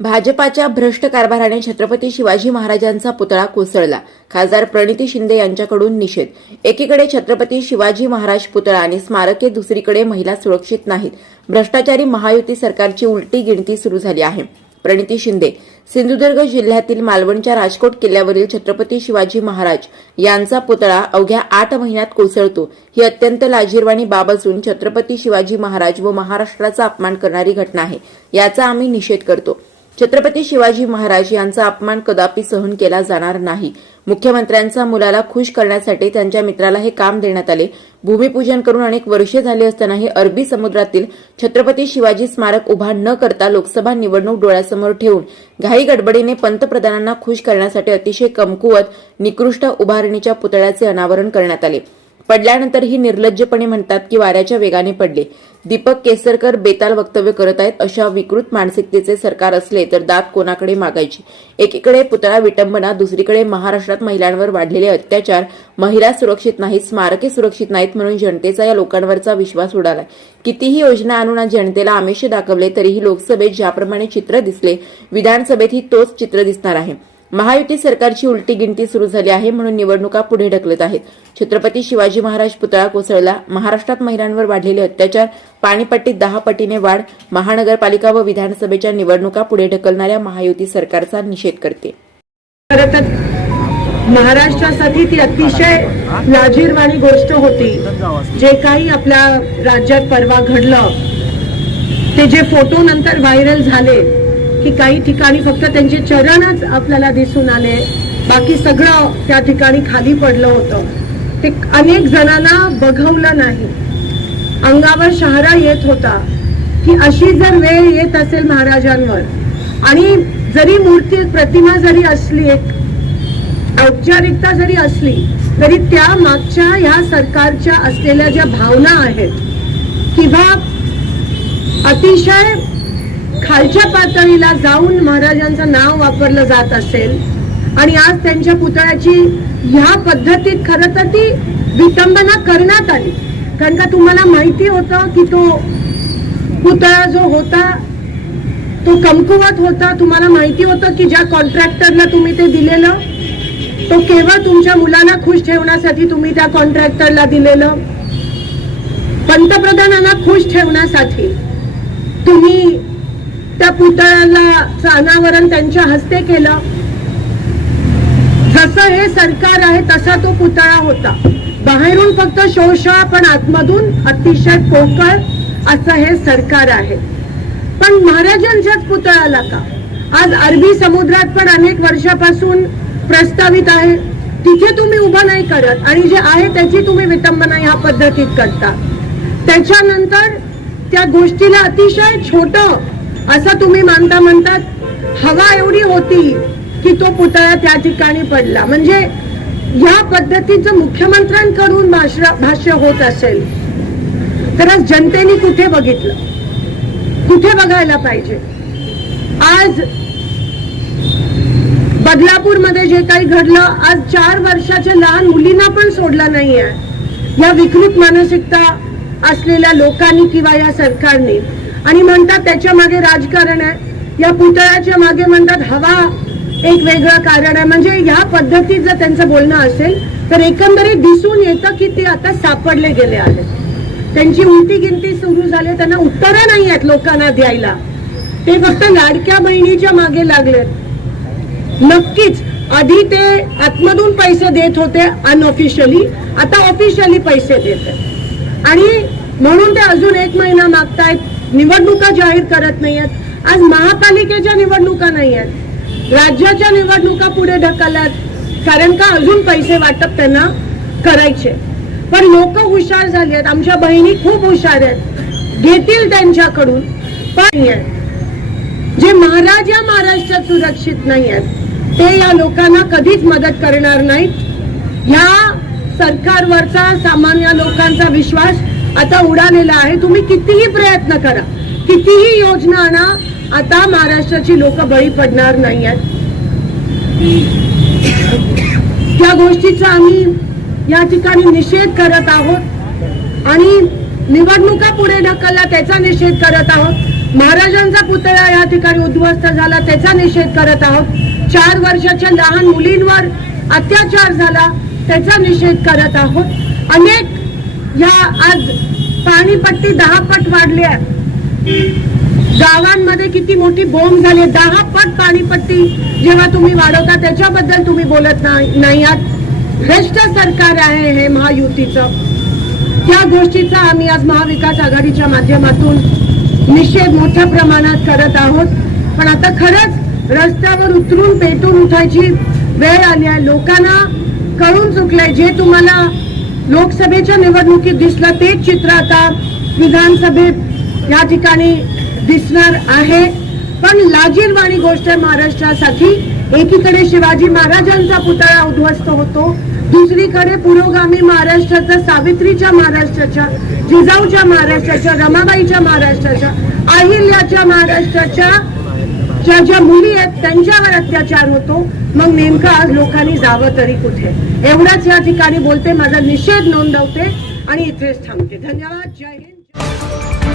भाजपाच्या भ्रष्ट कारभाराने छत्रपती शिवाजी महाराजांचा पुतळा कोसळला. खासदार प्रणिती शिंदे यांच्याकडून निषेध. एकीकडे छत्रपती शिवाजी महाराज पुतळा आणि स्मारके दुसरीकडे महिला सुरक्षित नाहीत. भ्रष्टाचारी महायुती सरकारची उलटी गिणती सुरू झाली आहे. प्रणिती शिंदे. सिंधुदुर्ग जिल्ह्यातील मालवणच्या राजकोट किल्ल्यावरील छत्रपती शिवाजी महाराज यांचा पुतळा अवघ्या आठ महिन्यात कोसळतो. ही अत्यंत लाजीरवाणी बाब असून छत्रपती शिवाजी महाराज व महाराष्ट्राचा अपमान करणारी घटना आहे. याचा आम्ही निषेध करतो. छत्रपती शिवाजी महाराज यांचा अपमान कदापि सहन केला जाणार नाही. मुख्यमंत्र्यांचा मुलाला खुश करण्यासाठी त्यांच्या मित्राला हे काम देण्यात आले. भूमिपूजन करून अनेक वर्षे झाली असतानाही अरबी समुद्रातील छत्रपती शिवाजी स्मारक उभा न करता लोकसभा निवडणूक डोळ्यासमोर ठेवून घाई गडबडीने पंतप्रधानांना खुश करण्यासाठी अतिशय कमकुवत निकृष्ट उभारणीच्या पुतळ्याचे अनावरण करण्यात आले. पडल्यानंतरही निर्लज्जपणे म्हणतात की वाऱ्याच्या वेगाने पडले. दीपक केसरकर बेताल वक्तव्य करत आहेत अशा विकृत मानसिकतेचे सरकार असले तर दात कोणाकडे मागायची? एकीकडे पुतळा विटंबना दुसरीकडे महाराष्ट्रात महिलांवर वाढलेले अत्याचार महिला सुरक्षित नाहीत स्मारके सुरक्षित नाहीत म्हणून जनतेचा या लोकांवरचा विश्वास उडालाय. कितीही योजना आणून जनतेला आमिष दाखवले तरीही लोकसभेत ज्याप्रमाणे चित्र दिसले विधानसभेतही तोच चित्र दिसणार आहे. महायुती सरकारची उलटी गिनती सुरू झाली आहे म्हणून निवडणुका पुढे ढकलत आहेत. छत्रपती शिवाजी महाराज पुतळा कोसळला. महाराष्ट्रात महिलांवर वाढलेले अत्याचार पाणीपट्टीत दहा पटीने वाढ महानगरपालिका व विधानसभेच्या निवडणुका पुढे ढकलणाऱ्या महायुती सरकारचा निषेध करते. महाराष्ट्रासाठी ती अतिशय लाजीरवाणी गोष्ट होती. जे काही आपल्या राज्यात परवा घडलं ते जे फोटो नंतर व्हायरल झाले की काही ठिकाणी फक्त त्यांचे चरणच आपल्याला दिसून आले. बाकी सगळं त्या ठिकाणी खाली पडलं होतं. ते अनेक जणांना बघवलं नाही. अंगावर शहारा येत होता की अशी जर वेळ येत असेल महाराजांवर आणि जरी मूर्ती प्रतिमा जरी असली एक औपचारिकता जरी असली तरी त्या मागच्या ह्या सरकारच्या असलेल्या ज्या भावना आहेत किंवा अतिशय खालच्या पातळीला जाऊन महाराजांचं नाव वापरलं जात असेल आणि आज त्यांच्या पुतळ्याची ह्या पद्धतीत खरं तर ती विटंबना करण्यात आली. कारण का तुम्हाला माहिती होतं की तो पुतळा जो होता तो कमकुवत होता. तुम्हाला माहिती होतं की ज्या कॉन्ट्रॅक्टरला तुम्ही ते दिलेलं तो केवळ तुमच्या मुलाला खुश ठेवण्यासाठी तुम्ही त्या कॉन्ट्रॅक्टरला दिलेलं. पंतप्रधानांना खुश ठेवण्यासाठी तुम्ही पुतळ्याला अनावरण त्यांच्या हस्ते केलं. जसं हे सरकार आहे तसा तो पुतळा होता. बाहेरून फक्त शोषा पण आतमधून अतिशय पोकळ असं हे सरकार आहे. पण महाराजांच्याच पुतळ्याला का? आज अरबी समुद्रात पण अनेक वर्षापासून प्रस्तावित आहे. तिथे तुम्ही उभं नाही करत आणि जे आहे त्याची तुम्ही विटंबना ह्या पद्धतीत करता. त्याच्यानंतर त्या गोष्टीला अतिशय छोटं असं तुम्ही मानता म्हणतात? हवा एवढी होती की तो पुतळा त्या ठिकाणी पडला. म्हणजे या पद्धतीचं मुख्यमंत्र्यांकडून भाष्य भाष्य होत असेल तर आज जनतेने कुठे बघितलं? कुठे बघायला पाहिजे? आज बदलापूरमध्ये जे काही घडलं आज चार वर्षाच्या लहान मुलींना पण सोडलं नाहीये. या विकृत मानसिकता असलेल्या लोकांनी किंवा या सरकारने आणि म्हणतात त्याच्यामागे राजकारण आहे. या पुतळ्याच्या मागे म्हणतात हवा एक वेगळं कारण आहे. म्हणजे या पद्धतीत जर त्यांचं बोलणं असेल तर एकंदरीत दिसून येतं की ते आता सापडले गेले आहेत. त्यांची उलटी गिनती सुरू झाली त्यांना उत्तरं नाही आहेत लोकांना द्यायला. ते फक्त लाडक्या बहिणीच्या मागे लागलेत. नक्कीच आधी ते आतमधून पैसे देत होते अनऑफिशियली आता ऑफिशियली पैसे देत आणि म्हणून ते अजून एक महिना मागतायत. निवडणुका जाहीर करत नाही आहेत आज महापालिकेच्या निवडणुका नाही आहेत राज्याच्या निवडणुका पुढे ढकलल्यात कारण का अजून पैसे वाटप त्यांना करायचे. पण लोक हुशार झाली आहेत आमच्या बहिणी खूप हुशार आहेत. घेतील त्यांच्याकडून पण जे महाराज या महाराष्ट्रात सुरक्षित नाही आहेत ते या लोकांना कधीच मदत करणार नाहीत. या सरकारवरचा सामान्य लोकांचा विश्वास आता उडालेला आहे. तुम्ही कितीही प्रयत्न करा. कितीही योजना आणा आता महाराष्ट्राची लोक बळी पडणार नाही आहेत त्या गोष्टीचा आम्ही या ठिकाणी निषेध करत आहोत आणि निवडणुका पुढे ढकलला त्याचा निषेध करत आहोत. महाराजांचा पुतळा या ठिकाणी उद्ध्वस्त झाला त्याचा निषेध करत आहोत. चार वर्षाच्या लहान मुलींवर अत्याचार झाला त्याचा निषेध करत आहोत. अनेक या आज पाणीपट्टी दहा पट वाढली आहे. गावांमध्ये किती मोठी बोंब झाली आहे. दहा पट पाणीपट्टी जेव्हा तुम्ही वाढवता त्याच्याबद्दल तुम्ही बोलत नाही नाही आहात. भ्रष्ट सरकार आहे हे महायुतीचं. त्या गोष्टीचा आम्ही आज महाविकास आघाडीच्या माध्यमातून निषेध मोठ्या प्रमाणात करत आहोत. पण आता खरंच रस्त्यावर उतरून पेटून उठायची वेळ आली आहे. लोकांना कळून चुकलंय. जे तुम्हाला लोकसभेच्या निवडणुकीत दिसलं तेच चित्र आता विधानसभेत या ठिकाणी दिसणार आहे. पण लाजीरवाणी गोष्ट आहे महाराष्ट्रासाठी. एकीकडे शिवाजी महाराजांचा पुतळा उद्ध्वस्त होतो. दुसरीकडे पुरोगामी महाराष्ट्राचा सावित्रीच्या महाराष्ट्राच्या जिजाऊच्या महाराष्ट्राच्या रमाबाईच्या महाराष्ट्राच्या अहिल्याच्या महाराष्ट्राच्या ज्या ज्या मुली आहेत त्यांच्यावर अत्याचार होतो मग नेमकं आज लोकांनी जावं तरी कुठे? एवढाच या ठिकाणी बोलते माझा निषेध नोंदवते आणि इथेच थांबते. धन्यवाद. जय हिंद. जय